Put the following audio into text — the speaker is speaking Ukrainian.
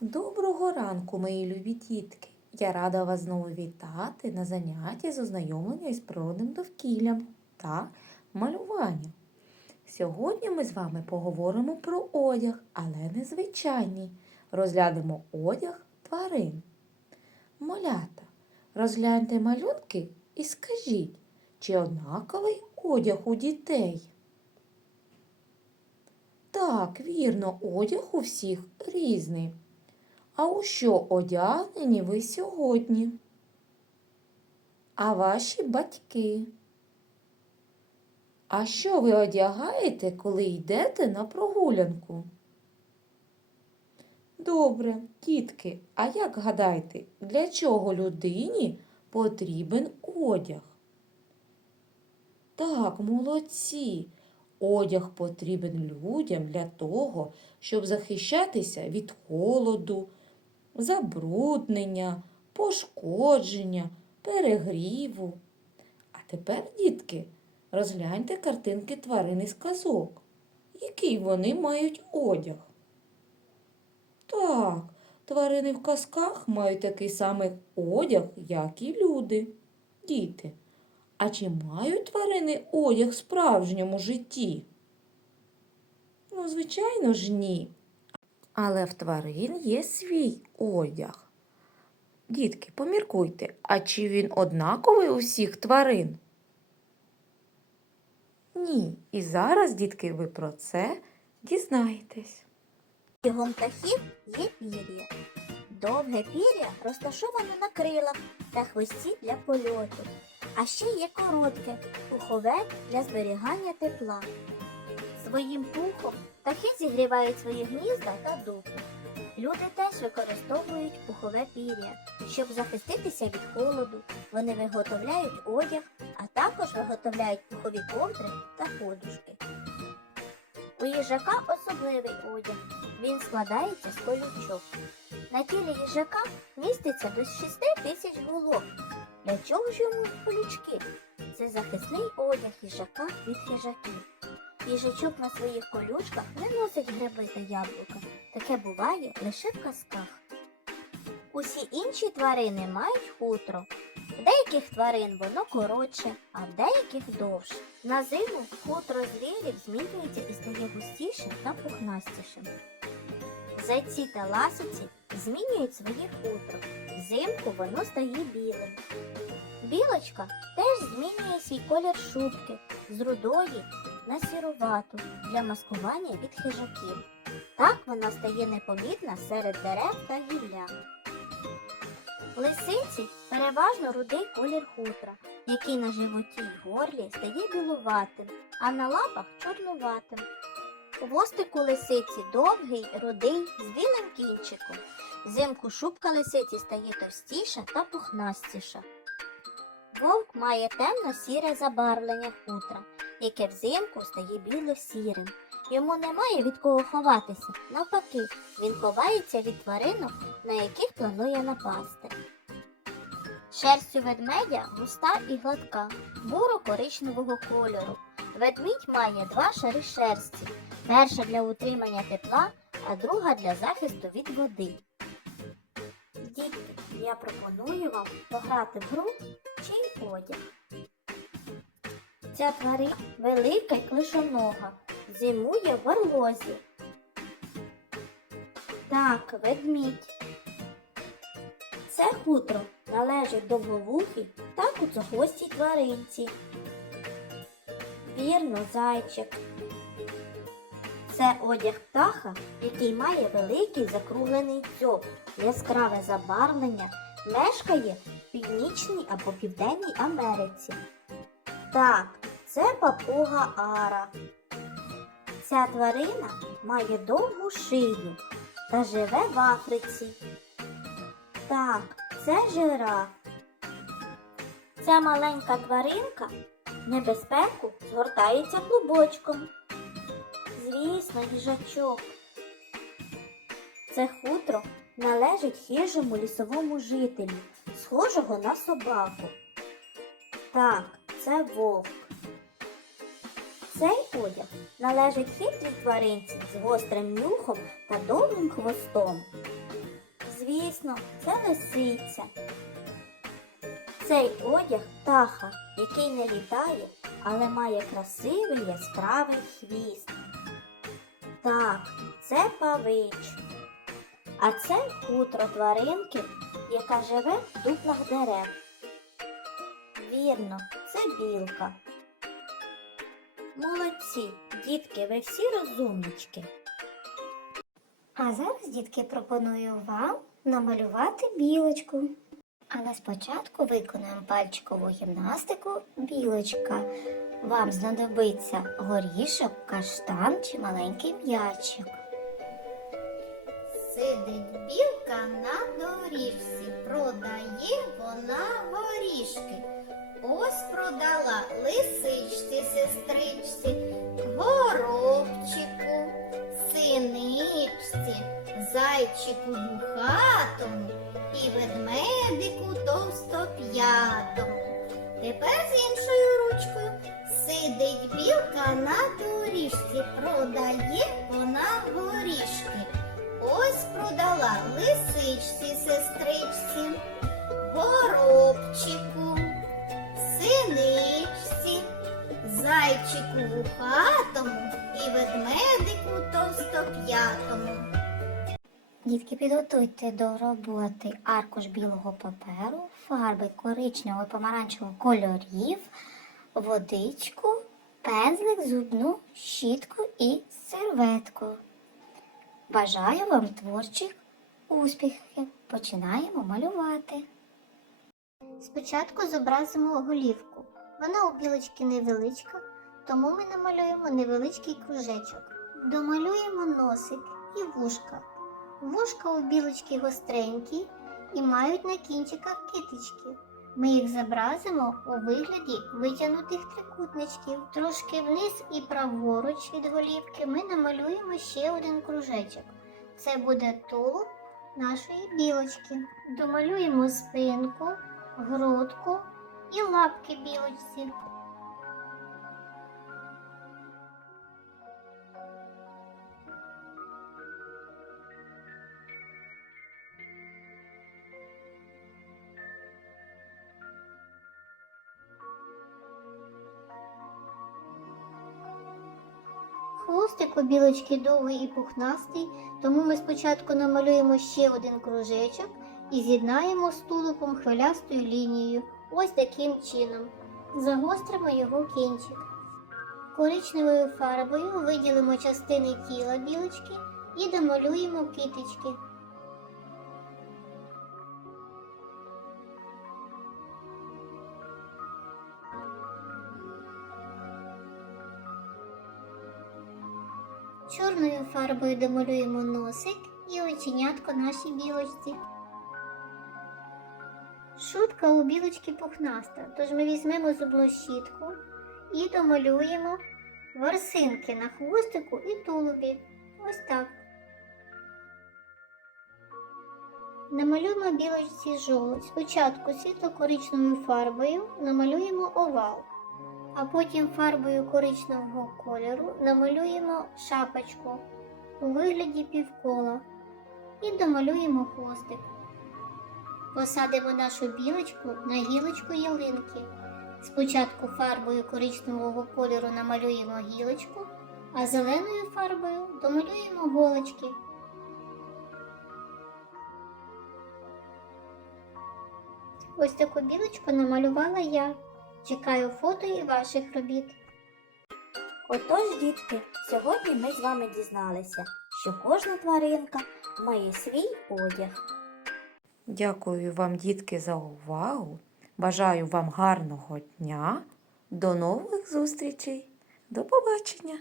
Доброго ранку, мої любі дітки! Я рада вас знову вітати на занятті з ознайомлення із природним довкіллям та малюванням. Сьогодні ми з вами поговоримо про одяг, але не звичайний. Розглянемо одяг тварин. Малята, розгляньте малюнки і скажіть, чи однаковий одяг у дітей? Так, вірно, одяг у всіх різний. А у що одягнені ви сьогодні? А ваші батьки? А що ви одягаєте, коли йдете на прогулянку? Добре, дітки, а як гадаєте, для чого людині потрібен одяг? Так, молодці. Одяг потрібен людям для того, щоб захищатися від холоду, забруднення, пошкодження, перегріву. А тепер, дітки, розгляньте картинки тварин із казок. Який вони мають одяг? Так, тварини в казках мають такий самий одяг, як і люди, діти. А чи мають тварини одяг в справжньому житті? Ну, звичайно ж, ні. Але в тварин є свій одяг. Дітки, поміркуйте, а чи він однаковий у всіх тварин? Ні. І зараз, дітки, ви про це дізнаєтесь. Бігом птахів є пір'я. Довге пір'я розташоване на крилах та хвості для польоту. А ще є коротке пухове для зберігання тепла. Своїм пухом птахи зігрівають свої гнізда та дупи. Люди теж використовують пухове пір'я. Щоб захиститися від холоду, вони виготовляють одяг, а також виготовляють пухові ковдри та подушки. У їжака особливий одяг. Він складається з колючок. На тілі їжака міститься до 6 тисяч голов. Для чого ж йому колючки? Це захисний одяг їжака від хижаків. Їжачок на своїх колючках не носить гриби та яблука. Таке буває лише в казках. Усі інші тварини мають хутро. В деяких тварин воно коротше, а в деяких довше. На зиму хутро звірів змінюється і стає густішим та пухнастішим. Зайці та ласиці змінюють своє хутро. Взимку воно стає білим. Білочка теж змінює свій колір шубки з рудої на сірувату для маскування від хижаків. Так вона стає непомітна серед дерев та гілля. Лисиці переважно рудий колір хутра, який на животі й горлі стає білуватим, а на лапах чорнуватим. Хвостик у лисиці довгий, рудий, з білим кінчиком. Взимку шубка лисиці стає товстіша та пухнастіша. Вовк має темно-сіре забарвлення хутра, яке взимку стає біло-сірим. Йому немає від кого ховатися. Навпаки, він ховається від тваринок, на яких планує напасти. Шерсть у ведмедя густа і гладка, буро-коричневого кольору. Ведмідь має два шари шерсті. Перша для утримання тепла, а друга для захисту від води. Дітки, я пропоную вам пограти в гру чий одяг. Ця тварина велика й клишонога, зимує в орлозі. Так, ведмідь. Це хутро належить довговухій та куцохвостій тваринці. Вірно, зайчик. Це одяг птаха, який має великий закруглений дзьоб, яскраве забарвлення, мешкає в Північній або Південній Америці. Так, це папуга Ара. Ця тварина має довгу шию та живе в Африці. Так, це жираф. Ця маленька тваринка небезпеку згортається клубочком. Звісно, їжачок. Це хутро належить хижому лісовому жителю, схожого на собаку. Так, це вовк. Цей одяг належить хитрій тваринці з гострим нюхом та довгим хвостом. Дійсно, це лисиця. Цей одяг птаха, який не літає, але має красивий яскравий хвіст. Так, це павич. А це хутро тваринки, яка живе в дуплах дерев. Вірно, це білка. Молодці, дітки, ви всі розумнички. А зараз, дітки, пропоную вам намалювати білочку. Але спочатку виконаємо пальчикову гімнастику білочка. Вам знадобиться горішок, каштан чи маленький м'ячик. Сидить білка на доріжці, продає вона горішки. Ось продала лисичці, сестричці, горобчику, синичці, зайчику бухатому і ведмедику товстоп'ятому. Тепер з іншою ручкою сидить білка на доріжці, Дітки, підготуйте до роботи аркуш білого паперу, фарби коричневого і помаранчевого кольорів, водичку, пензлик, зубну щітку і серветку. Бажаю вам творчих успіхів. Починаємо малювати. Спочатку зобразимо голівку. Вона у білочки невеличка, тому ми намалюємо невеличкий кружечок. Домалюємо носик і вушка. Вушка у білочки гостренькі і мають на кінчиках китички. Ми їх зобразимо у вигляді витягнутих трикутничків. Трошки вниз і праворуч від голівки ми намалюємо ще один кружечок. Це буде тулуб нашої білочки. Домалюємо спинку, грудку і лапки білочці. Хвостик у білочки довгий і пухнастий, тому ми спочатку намалюємо ще один кружечок і з'єднаємо з тулупом хвилястою лінією. Ось таким чином. Загостримо його кінчик. Коричневою фарбою виділимо частини тіла білочки і домалюємо китички. Фарбою домалюємо носик і оченятко нашій білочці. Шутка у білочки пухнаста, тож ми візьмемо зубну щітку і домалюємо ворсинки на хвостику і тулубі. Ось так. Намалюємо білочці жолудь. Спочатку світло-коричневою фарбою намалюємо овал, а потім фарбою коричневого кольору намалюємо шапочку у вигляді півкола і домалюємо хвостик. Посадимо нашу білочку на гілочку ялинки. Спочатку фарбою коричневого кольору намалюємо гілочку, а зеленою фарбою домалюємо голочки. Ось таку білочку намалювала я. Чекаю фото і ваших робіт. Отож, дітки, сьогодні ми з вами дізналися, що кожна тваринка має свій одяг. Дякую вам, дітки, за увагу. Бажаю вам гарного дня. До нових зустрічей. До побачення!